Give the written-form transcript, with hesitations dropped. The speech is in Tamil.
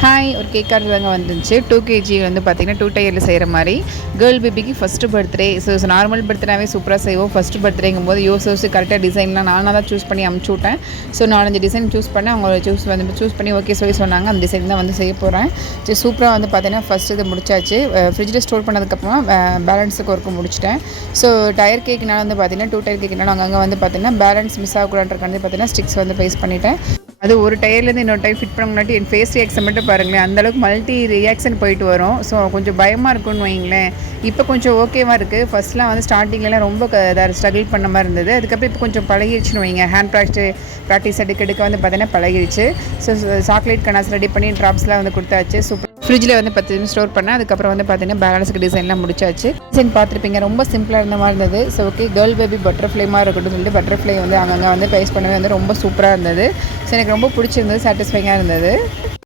ஹாய் ஒரு கேக் ஆர்டர் தாங்க வந்துச்சு 2 kg வந்து பார்த்தீங்கன்னா 2 டயரில் செய்கிற மாதிரி கேர்ள் பேபிக்கு ஃபஸ்ட்டு பர்த்டே. ஸோ நார்மல் பர்த்டேவே சூப்பராக செய்வோம். ஃபஸ்ட்டு பர்த்டேங்கும் போது யோசிச்சு கரெக்டாக டிசைன்லாம் நானாக தான் சூஸ் பண்ணி அமுச்சு விட்டேன். ஸோ 4-5 டிசைன் சூஸ் பண்ணேன். அவங்க சூஸ் பண்ணி ஓகே சொன்னாங்க. அந்த டிசைன் தான் வந்து செய்ய போகிறேன். சரி சூப்பராக வந்து பார்த்தீங்கன்னா ஃபஸ்ட்டு இது முடிச்சாச்சு. ஃப்ரிட்ஜில் ஸ்டோர் பண்ணதுக்கப்புறமா பேலன்ஸுக்கு ஒர்க்கு முடிச்சிட்டேன். ஸோ டயர் கேக்குனால வந்து பார்த்தீங்கன்னா 2 டயர் கேக்குனால அங்கங்கே வந்து பார்த்தீங்கன்னா பேலன்ஸ் மிஸ் ஆகக்கூடாதுன்றக்காண்டி பார்த்தீங்கன்னா ஸ்டிக்ஸ் வந்து பேஸ்ட் பண்ணிட்டேன். அது ஒரு டயர்லேருந்து இன்னொரு டயர் ஃபிட் பண்ண முன்னாடி என் ஃபேஸ் ரியாக்ஷன் மட்டும் பாருங்களேன், அந்தளவுக்கு மல்டி ரியாக்ஷன் போயிட்டு வரும். ஸோ கொஞ்சம் பயமாக இருக்குன்னு வைங்களேன். இப்போ கொஞ்சம் ஓகேவாக இருக்குது. ஃபஸ்ட்லாம் வந்து ஸ்டார்டிங்லாம் ரொம்ப ஸ்ட்ரகிள் பண்ண மாதிரி இருந்தது. அதுக்கப்புறம் இப்போ கொஞ்சம் பழகிடுச்சுன்னு வைங்க. ஹேண்ட் ப்ராக்டிஸ் எடுக்க வந்து பார்த்தீங்கன்னா பழகிடுச்சு. ஸோ சாக்லேட் கனாஸ் ரெடி பண்ணி ட்ராப்ஸ்லாம் வந்து கொடுத்தாச்சு. சூப்பர். ஃப்ரிட்ஜில் வந்து 10 நிமிஷம் ஸ்டோர் பண்ணேன். அதுக்கப்புறம் வந்து பார்த்தீங்கன்னா பேலன்ஸுக்கு டிசைன்லாம் முடிச்சாச்சு. டிசைன் பார்த்துருப்பீங்க, ரொம்ப சிம்பிளாக இருந்த மாதிரி இருந்தது. So okay girl baby butterfly மாதிரி இருக்கட்டும் சொல்லிட்டு பட்டர்ஃப்ளை வந்து அங்கங்கே வந்து பேஸ்ட் பண்ணவே வந்து ரொம்ப சூப்பராக இருந்தது. ஸோ எனக்கு ரொம்ப பிடிச்சிருந்தது, சாட்டிஸ்ஃபைங்காக இருந்தது.